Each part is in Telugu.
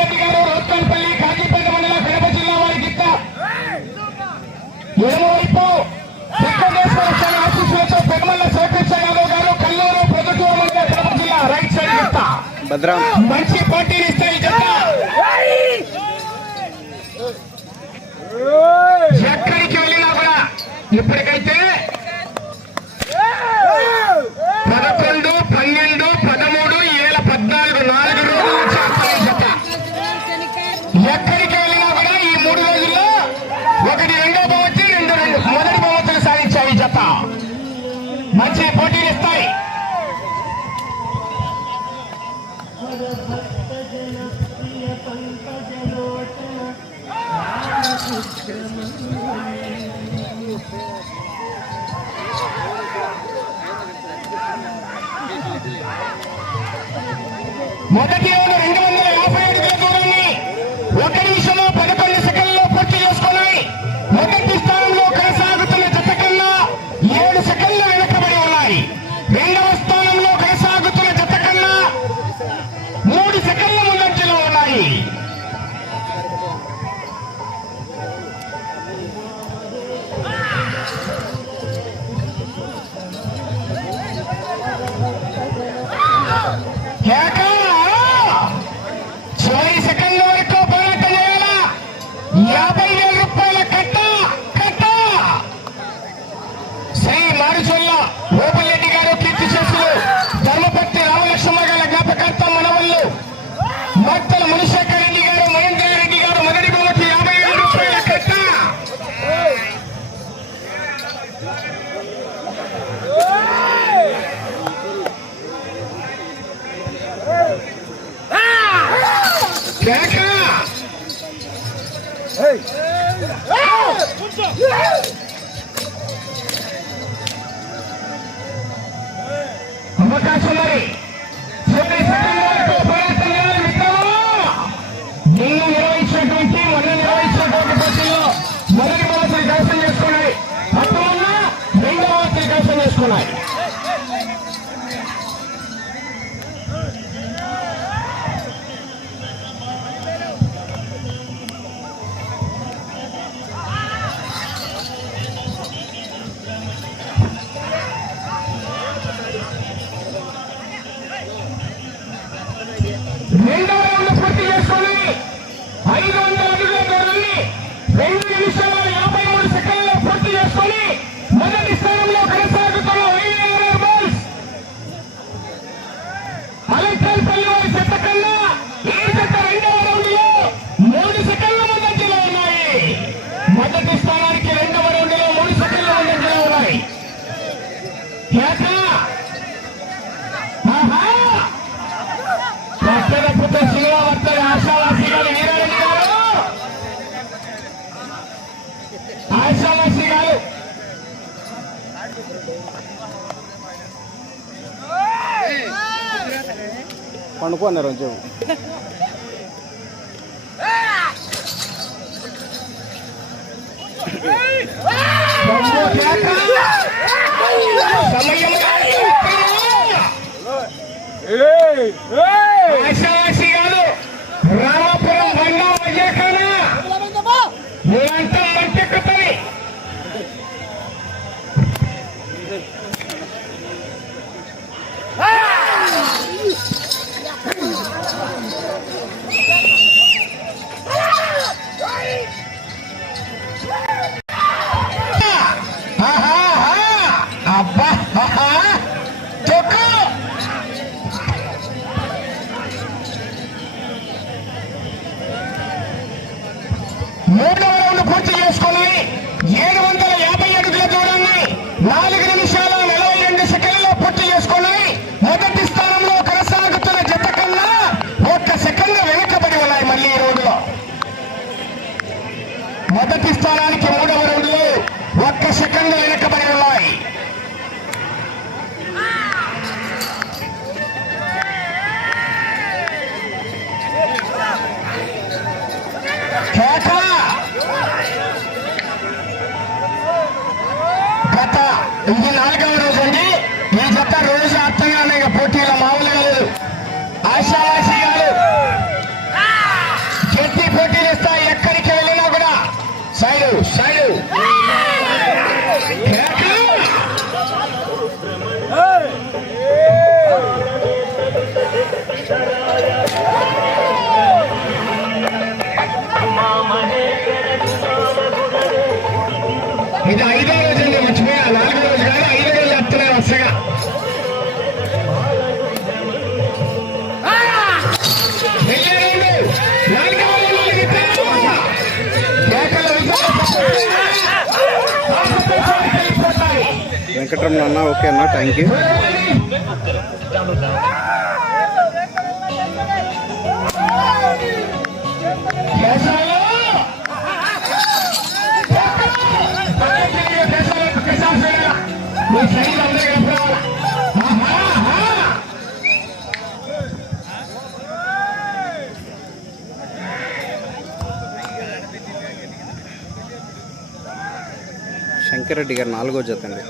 రెడ్డి గారు రత్నపల్లి కాజీపేట మండల కడప జిల్లా వారి గిత్త. ఏమోవైపు వెంకటేశ్వర స్వామి మంచి పోటీలు ఇస్తాయి ఎక్కడికి వెళ్ళినా కూడా ఇప్పటికైతే మంచి పోటీలు ఇస్తాయి. మొదటి రెండు అన్నారు అని చెప్పు Hey! మూడో విశాలాన్ని సీఎంలు ఎత్తి పోటీలు ఇస్తాయి ఎక్కడికి వెళ్ళినా కూడా. సైడు సైడు వెంకటరమణ అన్న ఓకే అన్న థ్యాంక్ యూ శంకరెడ్డి గారు నాలుగో జతండి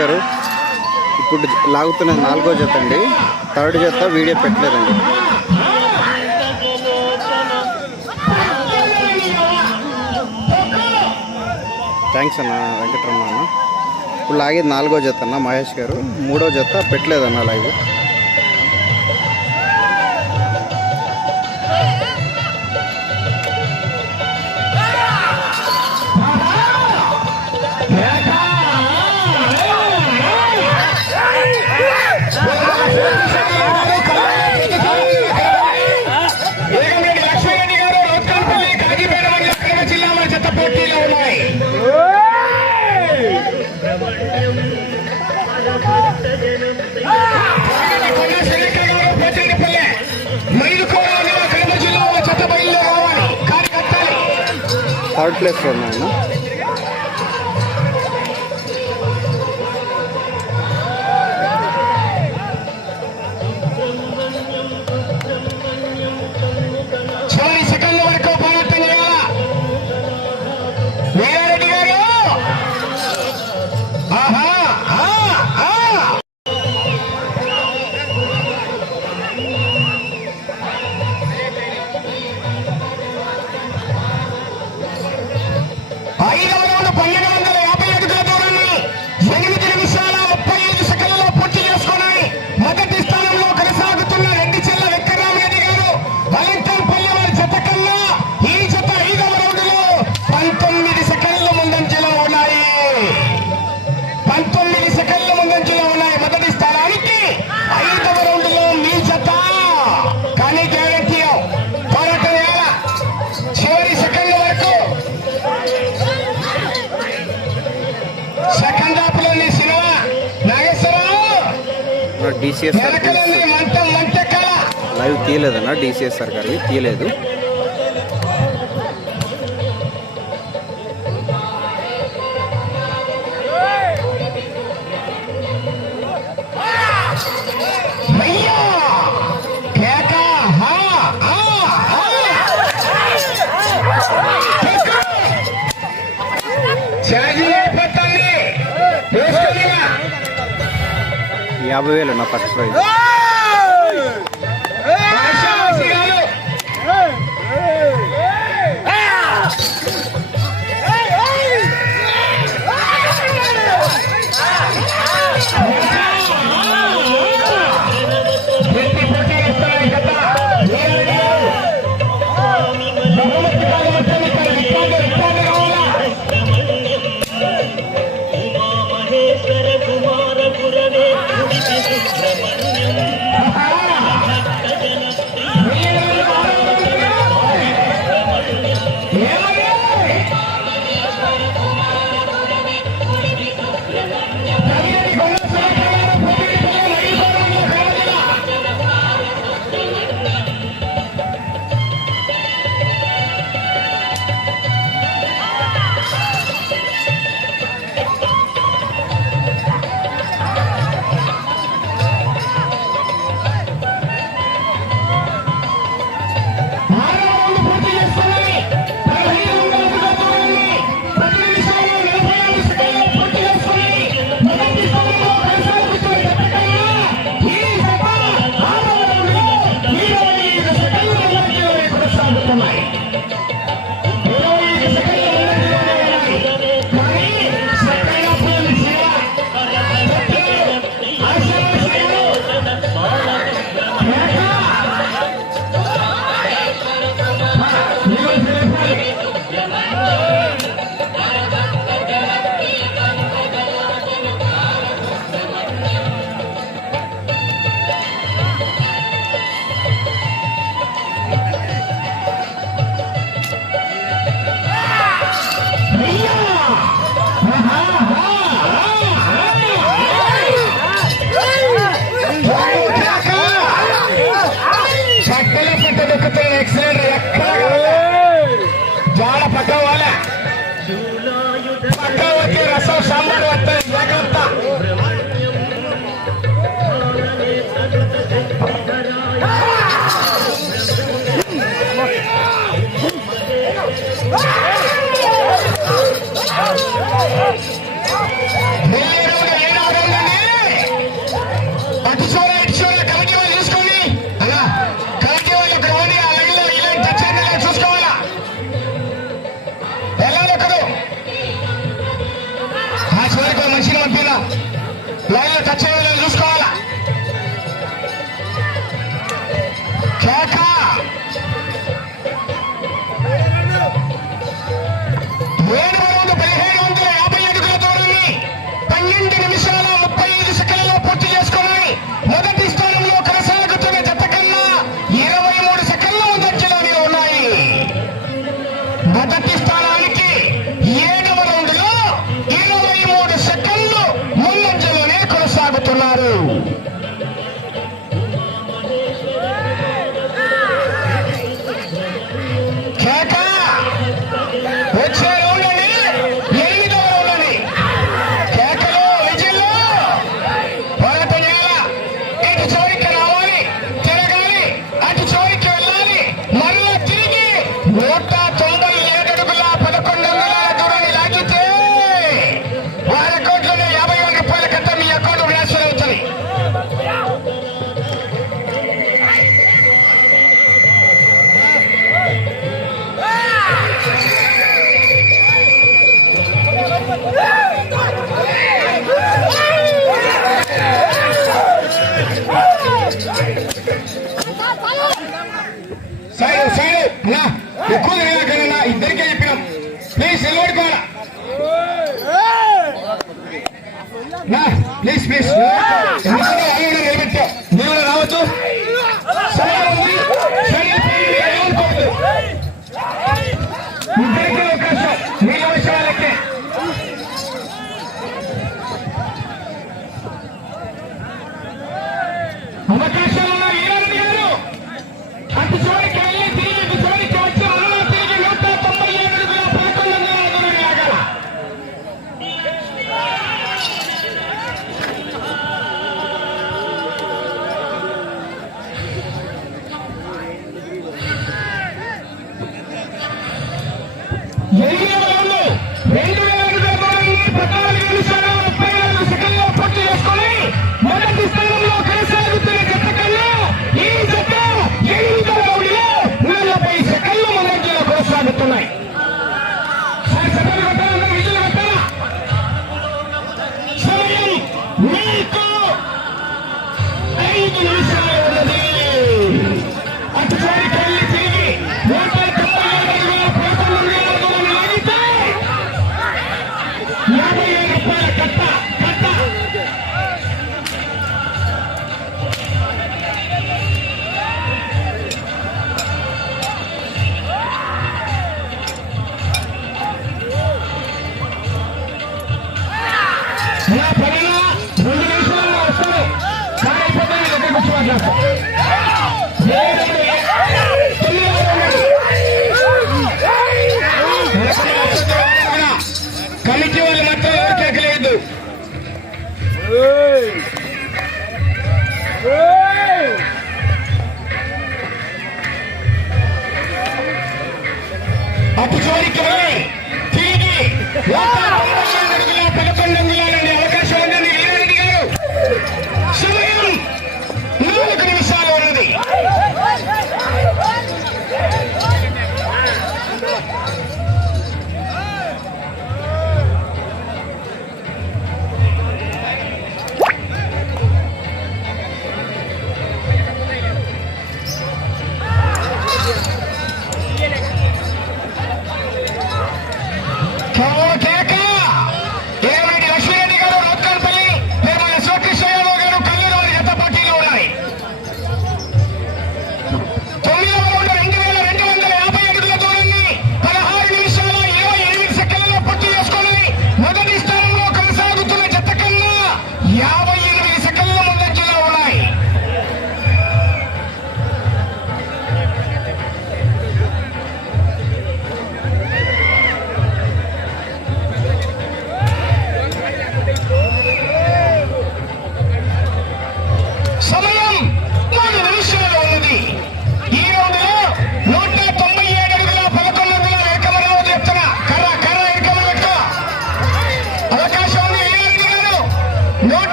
గారు. ఇప్పుడు లాగుతున్న నాలుగో జత అండి. థర్డ్ జత వీడియో పెట్టలేదండి. థ్యాంక్స్ అన్న వెంకటరమ్మ అన్న. ఇప్పుడు లాగేది నాలుగో జత అన్న మహేష్ గారు. మూడో జత పెట్టలేదన్న లైవ్ थर्ड प्लेटफॉर्म है ना డిసిఎస్ లైవ్ తీయలేదన్న డిసిఎస్ సర్కార్వి తీయలేదు. యాభై వేలు నా ఫస్ట్ ప్రైజ్ ఎక్కువ తిరగకన్నా ఇద్దరికే చెప్పినాం. ప్లీజ్ నిలబడుకోవాలా ప్లీజ్ ప్లీజ్.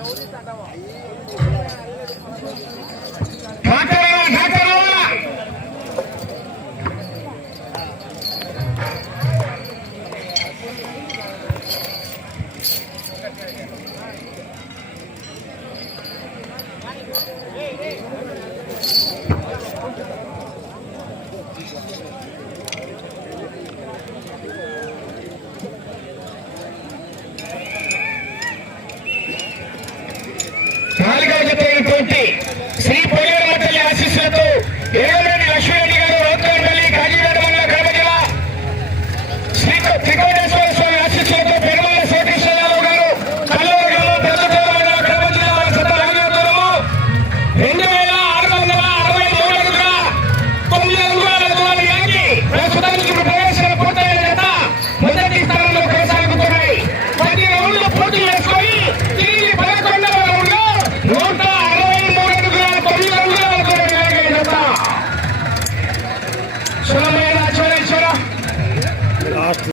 ఎవరి